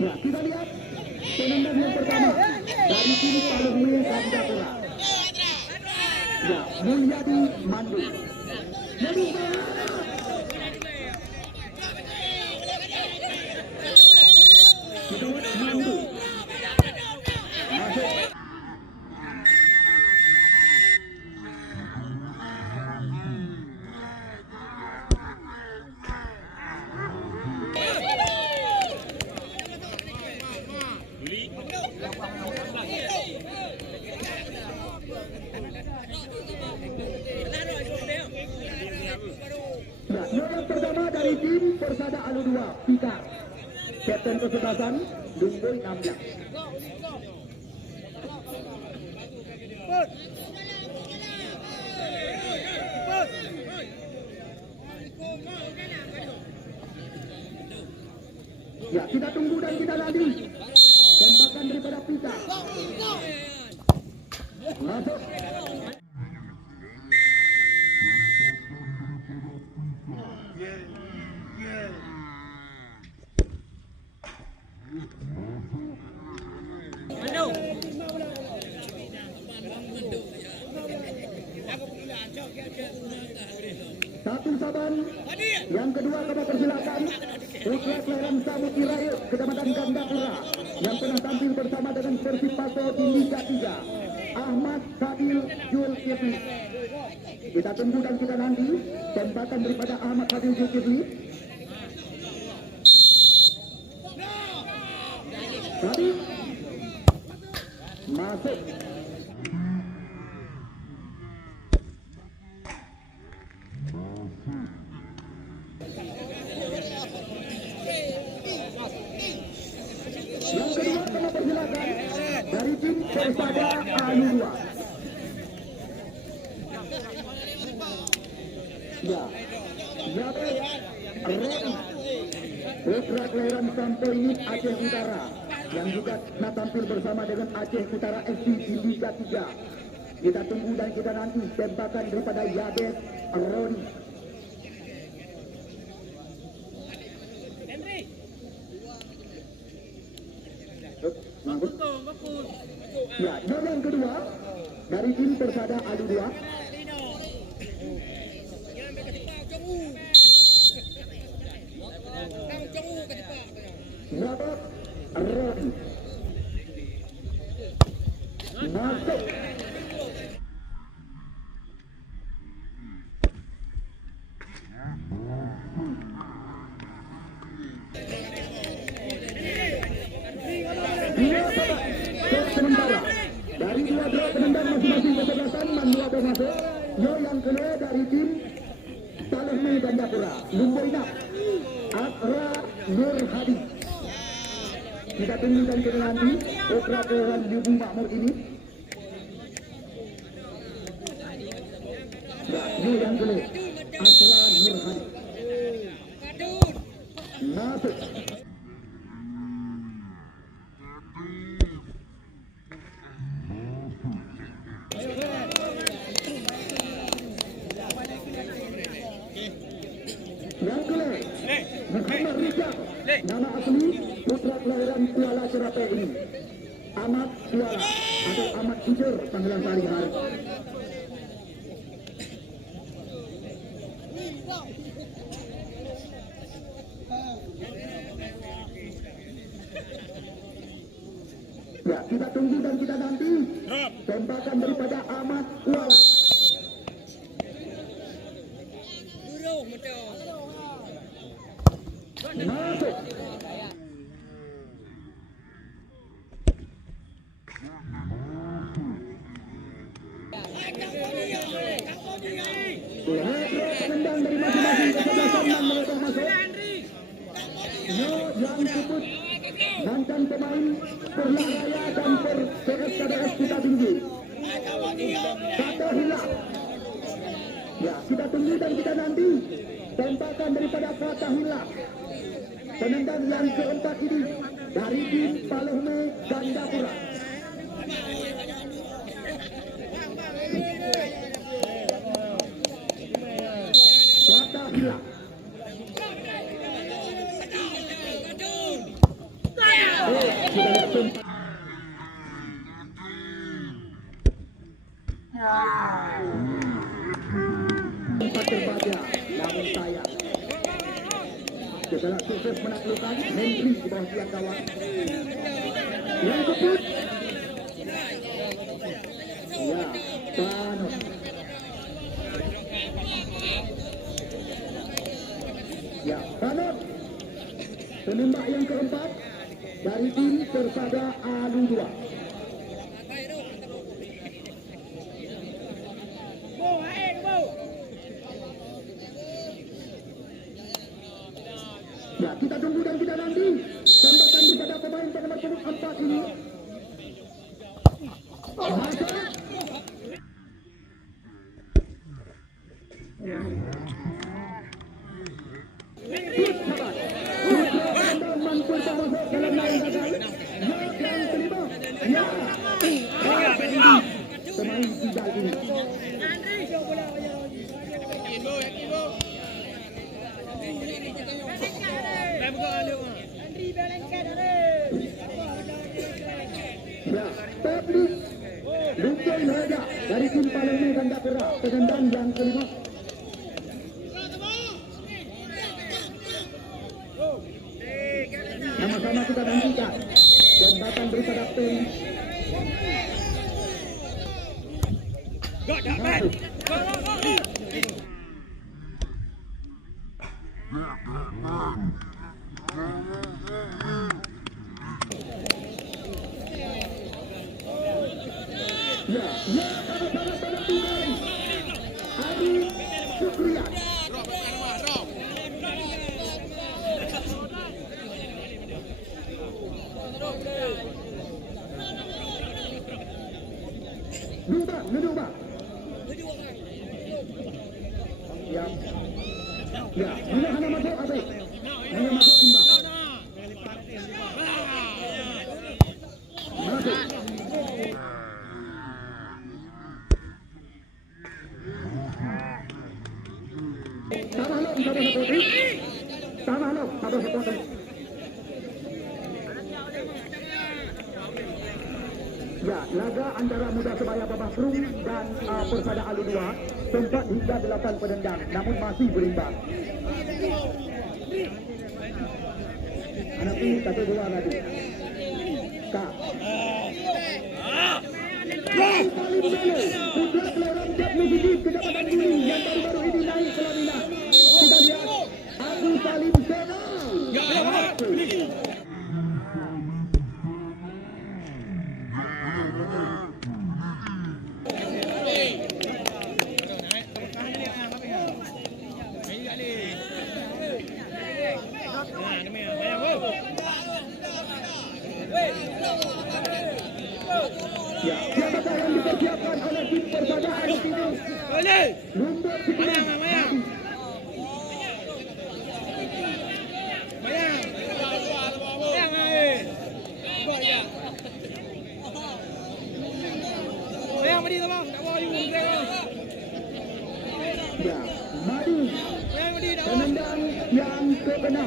Ya, kita lihat penendang yang pertama dari tim Palembang Gandapura. Ya, Mulyadi Mandu. Mandu. Masuk. Nah, yang pertama dari tim Persada Alu 2, Pikar. Kapten kesebelasan, Dumboy 16. Ya, kita tunggu dan kita nanti. Tembakan daripada Pikar. Masuk. Satu saban, yang kedua kami persilakan Putra Kelahiran Samudra Raya, Kecamatan Gandapura, yang pernah tampil bersama dengan Persib Paso di Liga 3, Ahmad Fadil Zulkifli. Kita tunggu dan kita nanti tembakan daripada Ahmad Fadil Zulkifli. Tadi masuk. Yang kedua kami persilakan dari tim Persada Alu 2. Ya, Yabes Rodi, putra kelahiran Sampoinit Aceh Utara, yang juga pernah tampil bersama dengan Aceh Utara FC di Liga 3. Kita tunggu dan kita nanti tembakan daripada Yabes Rodi. Ya, yang kedua dari tim Persada Alu 2. Yabes Rodi. Masuk. Sementara dari dua penendang masing-masing kesebelasan Mandua masuk. Yo yang kedua dari tim Palembang Gandapura, Lumboina Akra Nur Hadi. Kita tunggu dan kita nanti putra kelahiran Liu Makmur ini. Ya, yo yang kedua Akra Nur Hadi. Masuk. Yang kedua Muhammad Rizal, nama asli putra kelahiran Kuala Cerapek ini, Ahmad Suara atau Ahmad Kucer panggilan sehari-hari. Ya, kita tunggu dan kita nanti tembakan daripada Ahmad Kuala. Masuk. Penendang dari masing-masing kesebelasan yang mereka masuk. Yo yang disebut mantan pemain Perla Raya dan PSKDS Kita Tinggi. Kata hilang. Ya, kita tunggu dan kita nanti tembakan daripada Fatah Hilang. Penendang yang keempat ini dari tim Palembang Gandapura. Fatah Hilang. Sempat terbaca, namun sayang. Setelah sukses menaklukkan Henry di bawah tiang gawang. Yang keput. Ya, Panos. Ya, Panos. Penembak yang keempat dari tim Persada Alu 2. Ya, kita tunggu dan kita nanti tembakan kepada pemain nomor punggung 4 ini. Ya, Pablis Lukul Haja dari tim Palembang Ganda Pura, penendang yang kelima. Sama-sama kita nantikan tembakan daripada tim. Ya, sama-sama penentukan Adi Syukrian. Lupa. Ya, hanya masuk apa? Hanya masuk imbang. Masuk. Satu satu. Ya, laga antara Muda Sebaya Babasrung dan Persada Alu 2 sempat hingga 8 penendang, namun masih berimbang. Anak ini satu dua lagi. Kak. Paling dulu, putra Kelorong Jab Mujib kedapatan Juli yang baru-baru ini naik ke Lamina. Kita lihat Abu Salim Sena. Ya, siapakah yang dipersiapkan oleh tim Persada Alu 3? Lumbur Sikunang. Ya, Madi penendang yang ke-6.